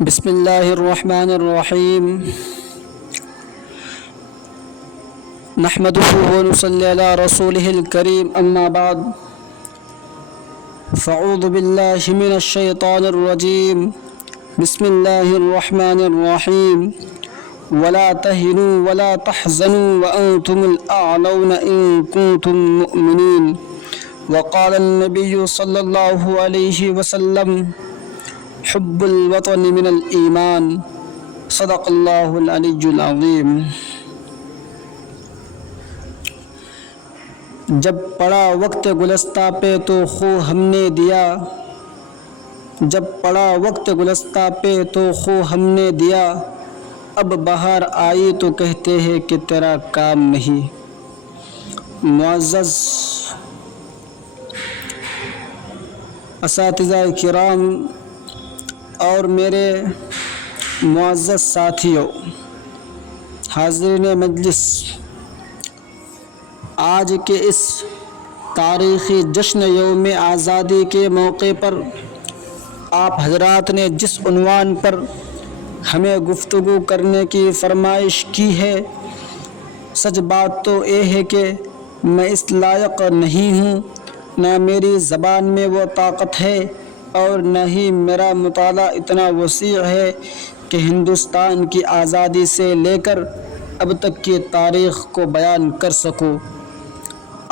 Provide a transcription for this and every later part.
بسم الله الرحمن الرحيم نحمده ونصلي على رسوله الكريم أما بعد فأعوذ بالله من الشيطان الرجيم بسم الله الرحمن الرحيم ولا تهنوا ولا تحزنوا وأنتم الأعلون إن كنتم مؤمنين وقال النبي صلى الله عليه وسلم حب الوطن من الإيمان صدق الله العلی العظیم۔ جب پڑا وقت گلستہ پہ تو خو ہم نے دیا، جب پڑا وقت گلستہ پہ تو خو ہم نے دیا، اب بہار آئی تو کہتے ہیں کہ تیرا کام نہیں۔ معزز اساتذہ کرام اور میرے معزز ساتھیوں، حاضرین مجلس، آج کے اس تاریخی جشن یوم آزادی کے موقع پر آپ حضرات نے جس عنوان پر ہمیں گفتگو کرنے کی فرمائش کی ہے، سچ بات تو یہ ہے کہ میں اس لائق نہیں ہوں، نہ میری زبان میں وہ طاقت ہے اور نہ ہی میرا مطالعہ اتنا وسیع ہے کہ ہندوستان کی آزادی سے لے کر اب تک کی تاریخ کو بیان کر سکوں۔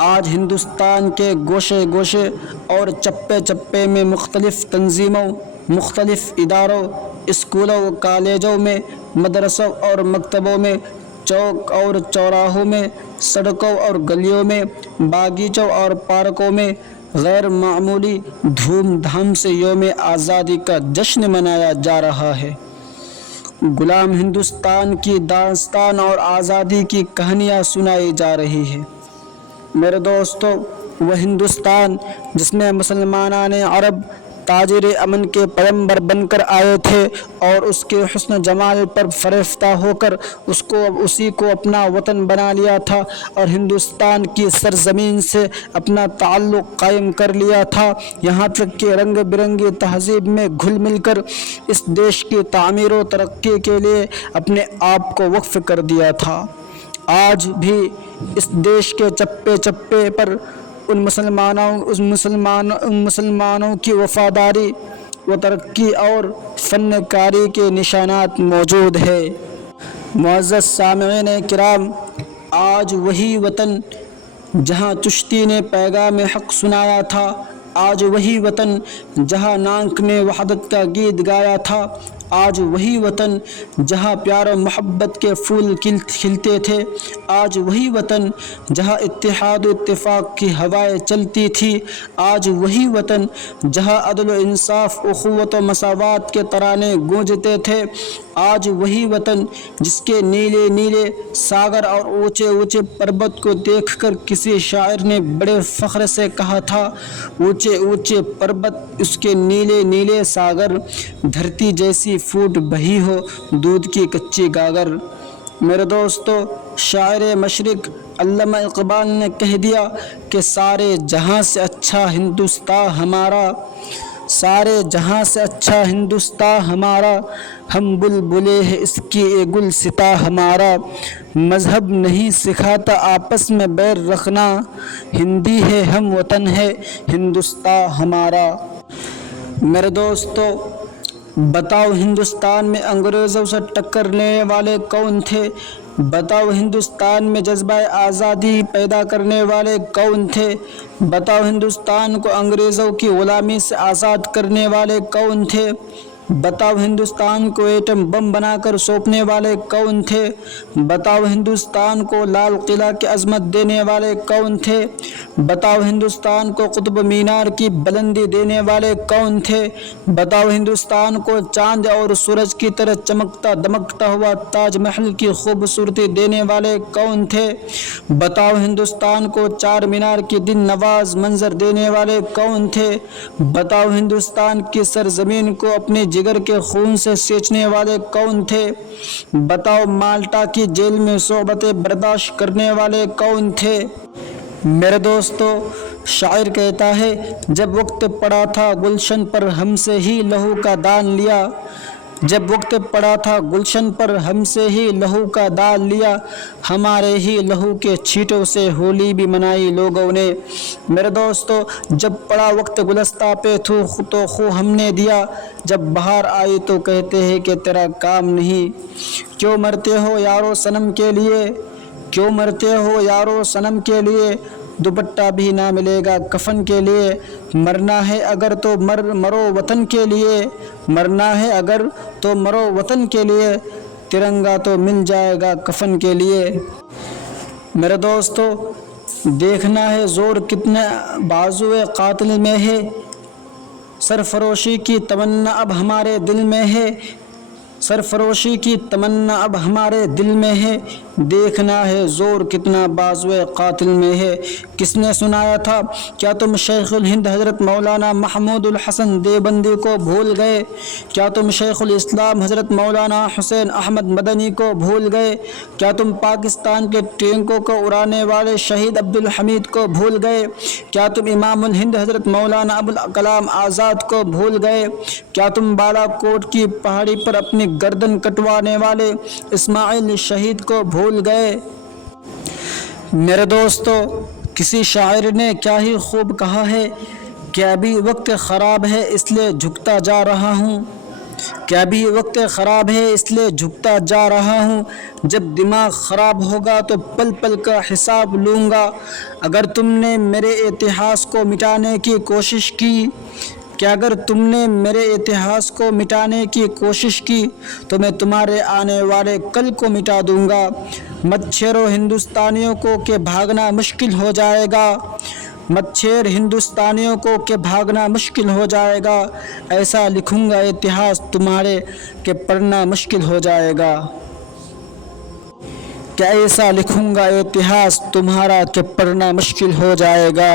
آج ہندوستان کے گوشے گوشے اور چپے چپے میں مختلف تنظیموں، مختلف اداروں، اسکولوں، کالجوں میں، مدرسوں اور مکتبوں میں، چوک اور چوراہوں میں، سڑکوں اور گلیوں میں، باغیچوں اور پارکوں میں غیر معمولی دھوم دھام سے یوم آزادی کا جشن منایا جا رہا ہے۔ غلام ہندوستان کی داستان اور آزادی کی کہانیاں سنائی جا رہی ہے۔ میرے دوستو، وہ ہندوستان جس میں مسلمانان عرب تاجر امن کے پیغمبر بن کر آئے تھے اور اس کے حسن جمال پر فریفتہ ہو کر اسی کو اپنا وطن بنا لیا تھا اور ہندوستان کی سرزمین سے اپنا تعلق قائم کر لیا تھا، یہاں تک کہ رنگ برنگی تہذیب میں گھل مل کر اس دیش کی تعمیر و ترقی کے لیے اپنے آپ کو وقف کر دیا تھا۔ آج بھی اس دیش کے چپے چپے پر ان مسلمانوں کی وفاداری و ترقی اور فن کاری کے نشانات موجود ہے۔ معزز سامعین کرام، آج وہی وطن جہاں چشتی نے پیغام حق سنایا تھا، آج وہی وطن جہاں نانک نے وحدت کا گیت گایا تھا، آج وہی وطن جہاں پیار و محبت کے پھول کھلتے تھے، آج وہی وطن جہاں اتحاد و اتفاق کی ہوائیں چلتی تھی، آج وہی وطن جہاں عدل و انصاف، اخوت و مساوات کے ترانے گونجتے تھے، آج وہی وطن جس کے نیلے نیلے ساگر اور اونچے اونچے پربت کو دیکھ کر کسی شاعر نے بڑے فخر سے کہا تھا، اونچے اونچے پربت اس کے نیلے نیلے ساگر، دھرتی جیسی پھوٹ بہی ہو دودھ کی کچی گاگر۔ میرے دوستو، شاعر مشرق علامہ اقبال نے کہہ دیا کہ سارے جہاں سے اچھا ہندوستان ہمارا، سارے جہاں سے اچھا ہندوستان ہمارا، ہم بلبلے ہیں اس کی اے گلستاں ہمارا، مذہب نہیں سکھاتا آپس میں بیر رکھنا، ہندی ہے ہم وطن ہے ہندوستان ہمارا۔ میرے دوستو، بتاؤ ہندوستان میں انگریزوں سے ٹکر لینے والے کون تھے؟ بتاؤ ہندوستان میں جذبہ آزادی پیدا کرنے والے کون تھے؟ بتاؤ ہندوستان کو انگریزوں کی غلامی سے آزاد کرنے والے کون تھے؟ بتاؤ ہندوستان کو ایٹم بم بنا کر سونپنے والے کون تھے؟ بتاؤ ہندوستان کو لال قلعہ کی عظمت دینے والے کون تھے؟ بتاؤ ہندوستان کو قطب مینار کی بلندی دینے والے کون تھے؟ بتاؤ ہندوستان کو چاند اور سورج کی طرح چمکتا دمکتا ہوا تاج محل کی خوبصورتی دینے والے کون تھے؟ بتاؤ ہندوستان کو چار مینار کی دن نواز منظر دینے والے کون تھے؟ بتاؤ ہندوستان کی سرزمین کو اپنے جگر کے خون سے سینچنے والے کون تھے؟ بتاؤ مالٹا کی جیل میں صحبتیں برداشت کرنے والے کون تھے؟ میرے دوستو، شاعر کہتا ہے، جب وقت پڑا تھا گلشن پر ہم سے ہی لہو کا دان لیا، جب وقت پڑا تھا گلشن پر ہم سے ہی لہو کا دال لیا، ہمارے ہی لہو کے چھینٹوں سے ہولی بھی منائی لوگوں نے۔ میرے دوستو، جب پڑا وقت گلستہ پہ تو خو ہم نے دیا، جب بہار آئی تو کہتے ہیں کہ تیرا کام نہیں۔ کیوں مرتے ہو یارو صنم کے لیے، کیوں مرتے ہو یارو صنم کے لیے، دوپٹہ بھی نہ ملے گا کفن کے لیے۔ مرنا ہے اگر تو مرو وطن کے لیے، مرنا ہے اگر تو مرو وطن کے لیے، ترنگا تو مل جائے گا کفن کے لیے۔ میرے دوستو، دیکھنا ہے زور کتنے بازوئے قاتل میں ہے، سرفروشی کی تمنا اب ہمارے دل میں ہے، سرفروشی کی تمنا اب ہمارے دل میں ہے، دیکھنا ہے زور کتنا بازوئے قاتل میں ہے۔ کس نے سنایا تھا، کیا تم شیخ الہند حضرت مولانا محمود الحسن دیوبندی کو بھول گئے؟ کیا تم شیخ الاسلام حضرت مولانا حسین احمد مدنی کو بھول گئے؟ کیا تم پاکستان کے ٹینکوں کو اڑانے والے شہید عبدالحمید کو بھول گئے؟ کیا تم امام الہند حضرت مولانا ابوالکلام آزاد کو بھول گئے؟ کیا تم بالا کوٹ کی پہاڑی پر اپنی گردن کٹوانے والے اسماعیل شہید کو بھول گئے؟ میرے دوستو، کسی شاعر نے کیا ہی خوب کہا ہے کہ ابھی وقت خراب ہے اس لیے جھکتا جا رہا ہوں، کہ ابھی وقت خراب ہے اس لیے جھکتا جا رہا ہوں، جب دماغ خراب ہوگا تو پل پل کا حساب لوں گا۔ اگر تم نے میرے اتہاس کو مٹانے کی کوشش کی، کہ اگر تم نے میرے اتہاس کو مٹانے کی کوشش کی تو میں تمہارے آنے والے کل کو مٹا دوں گا۔ مت چھیڑو ہندوستانیوں کو کہ بھاگنا مشکل ہو جائے گا، مت چھیڑ ہندوستانیوں کو کہ بھاگنا مشکل ہو جائے گا، ایسا لکھوں گا اتہاس تمہارے کہ پڑھنا مشکل ہو جائے گا، کہ ایسا لکھوں گا اتہاس تمہارا کہ پڑھنا مشکل ہو جائے گا۔